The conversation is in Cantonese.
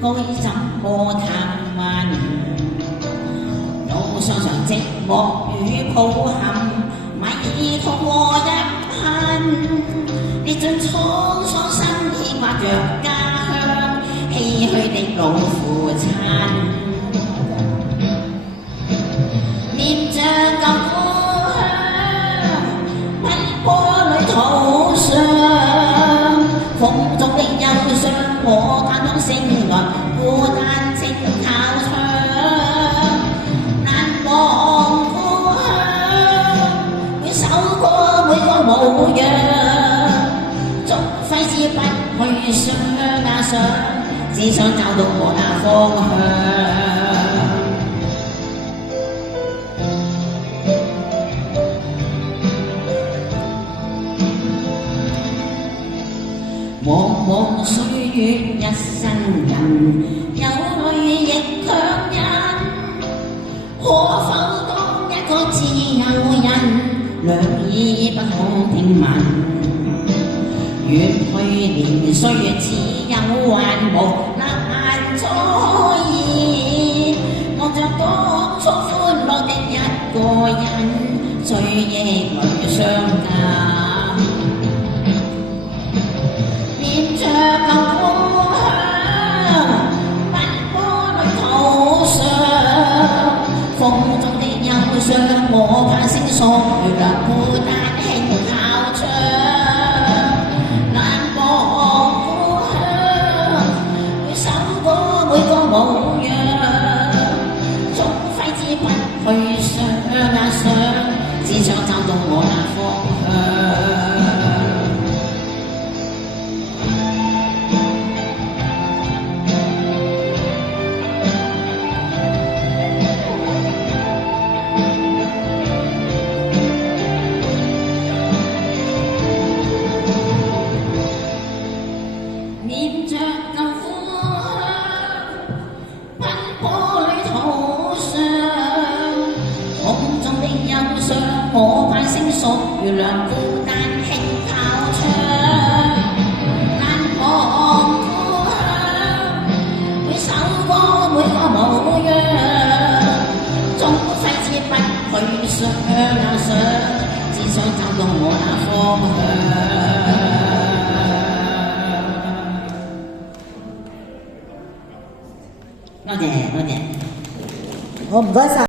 該怎麼探問？路上常寂寞與抱憾，迷途過一恨。歷盡滄桑心意掛着家鄉，唏噓的老父親。念着舊故鄉，奔波旅途上，風中的憂傷，我嘆當醒來，孤單靜靠窗。難忘故鄉，會守過每個模樣，總揮之不去想啊想，只想找到我那方向。茫茫歲月一生人，有淚亦強忍。可否當一個自由人，兩耳不可聽聞？遠去年歲月似有還無難再現，望着當初歡樂的一個人，追憶裏傷感。念着舊故鄉，奔波旅途上，風中的憂傷，我盼星宿月亮，孤單輕靠窗。難忘故鄉，會守過每個模樣，總揮之不去想啊想，只想找到我那方向。念着舊故鄉，奔波旅途上，風中的憂傷，我盼星宿月亮，孤單輕靠窗。難忘故鄉，會守過每個模樣，總揮之不去想啊想，只想找到我那方向。多謝多謝，好，唔該晒。